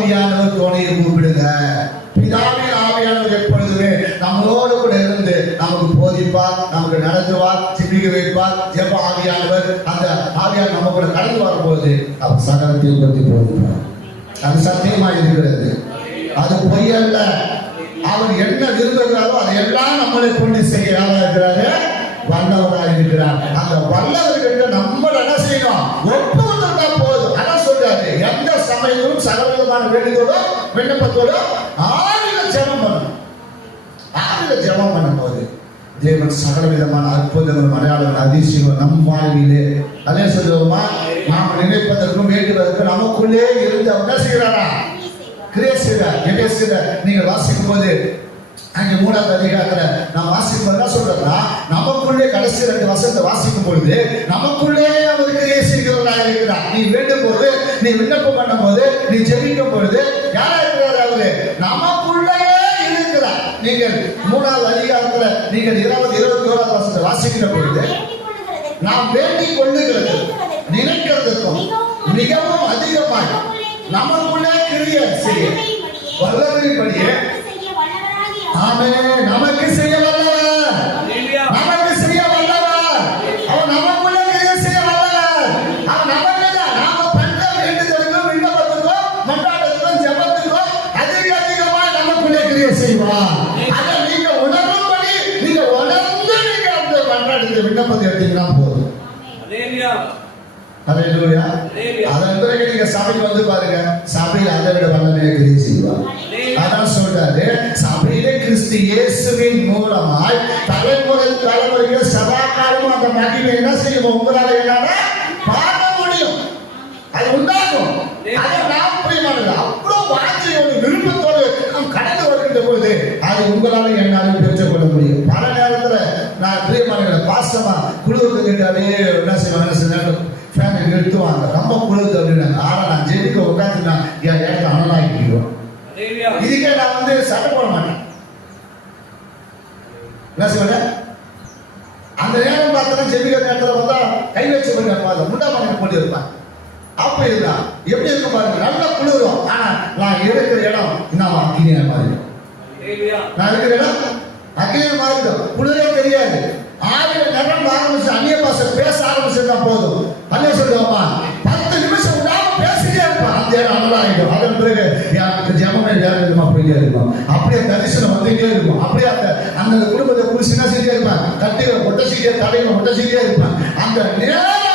ஆவியானவர் துணையை கூப்பிடுங்க. பிதாவின் ஆவியானவர் எப்பொழுதுமே நம்மளோடு கூட இருந்து நமக்கு போதிப்பார், நமக்கு நடத்துவார், சிந்திக்க வைப்பார். ஜெப ஆவியானவர், அந்த ஆவியானவர் நம்ம கூட கடந்து வரும்போது அவர் சகலத்தையும் பற்றி போதிப்பார். அது சத்தியமாக இருக்கிறது, அது பொய்யல்ல. அவர் என்ன விரும்புகிறாரோ அதையெல்லாம் நம்மளை கொண்டு செய்ய இருக்கிறாரு, வல்லவராக இருக்கிறார். அந்த வல்லவர்கிட்ட நம்ம என்ன செய்யணும்? ஒப்பு வந்துட்டா போதும். அதான் சொல்றாரு, எந்த சமயத்திலும் சகலவிதமான வேண்டுதலோடும் விண்ணப்பத்தோடும் ஆவியில ஜெபம் பண்ணணும். ஆவியில ஜெபம் பண்ணும் போது தேவன் சகல விதமான அற்புதங்கள், அடையாளங்கள், அதிசயங்கள் நம் வாழ்விலே அதே சொல்லுவோமா, நாம் நினைப்பதற்கும் வேண்டுவதற்கும் நமக்குள்ளே இருந்து அவர் என்ன செய்யறாரா? கிரியை செய்கிறார். நீங்க வாசிக்கும் போது அங்கே 3வது அதிகாரத்துல நான் வாசிக்கும் என்ன சொல்றேன்னா, நமக்குள்ளே கடைசி 2 வசனத்தை வாசிக்கும் பொழுது நமக்குள்ளே அவர் கிரியை செய்கிறவராக இருக்கிறார். நீ வேண்டும் போது, நீ விண்ணப்பம் பண்ணும் போது, நீ ஜெபிக்கும் பொழுது யாரா இருக்கிறார்? அவரு நமக்குள்ளே இருக்கிறார். நீங்கள் 3வது அதிகாரத்துல நீங்கள் 21வது வசனத்தை வாசிக்கிற பொழுது நாம் வேண்டிக் கொள்ளுகிறது நினைக்கிறதுக்கும் மிகவும் அதிகமாக நமக்குள்ளே கிரியை செய்ய வல்லவரின்படியே நமக்கு செய்ய வல்லவர், நமக்கு செய்ய வல்லவர். அவர் நமக்குள்ளே கிரியை செய்ய வல்லவர். அவர் நமக்கு நாம பண்ற வேண்டுதலுக்கும் விண்ணப்பத்துக்கும் மன்றாட்டுக்கும் ஜெபத்துக்கும் அதிகமா நமக்குள்ளே கிரியை செய்வார். அதை நீங்க உணரும்படி, நீங்க உணர்ந்து நீங்க அந்த மன்றாட்டுக்கு விண்ணப்பத்தை எடுத்தீங்கன்னா போதும். அல்லேலூயா. அதன் பிறகு நீங்க சபைக்கு வந்து பாருங்க, சபையில் அதை விட வல்லமையாக கிரியை செய்வார். அதான் சொல்றாரு, சபையிலே கிறிஸ்து இயேசுவின் மூலமாய் தலைமுறைக்கு சதா காலமும் அந்த மகிமை என்ன செய்யும்? உங்களால என்னால பார்க்க முடியும். அது உண்டாகும். அதை நாம் பிரியமானது அவ்வளவு வாஞ்சையோடு விருப்பத்தோடு நாம் கடந்து வருகின்ற போது அது உங்களால என்னாலும் பெற்றுக்கொள்ள முடியும். பல நேரத்துல நான் பிரியமான பாசமா குழுவுக்கு கேட்டாலே என்ன செய்வாங்க, ஃபேனை நிறுத்துவாங்க, ரொம்ப குழுது அப்படின்னாங்க. ஆனா நான் ஜெபிக்க உட்காந்துனா என் இடத்துல அனலாகிடுவோம். இதுக்கே நான் வந்து சட்டை போட மாட்டேன். என்ன சொல்ல அந்த நேரம் பார்த்தா ஜெபிக்க நேரத்தில் வந்தா கை வச்சு முண்டா பண்ணி போட்டு இருப்பேன். அப்ப இதுதான் எப்படி இருக்க பாருங்க, நல்ல குளிரும். ஆனா நான் இருக்கிற இடம் இன்னும் அக்னியா மாறிடும். நான் இருக்கிற இடம் அக்னியா மாறிடும், குளிரே தெரியாது. ஆவில நிரம்ப ஆரம்பிச்சு அந்நிய பாஷை பேச ஆரம்பிச்சுட்டா போதும். அல்ல சொல்லுவோமா, 10 நிமிஷம் விடாம பேசிட்டே இருப்பான். அந்த இடம் அனலாகிடும். அதன் பிறகு எனக்கு ஜெபமே வேற விதமா போயிட்டே இருக்கும். அப்படியே தரிசனம் வந்துட்டே இருக்கும். அப்படியே அந்த குடும்பத்தை குறிச்சு என்ன செஞ்சே இருப்பான், கட்டில ஒட்டச்சிட்டே தலையில ஒட்டச்சிட்டே இருப்பான். அந்த நேரம்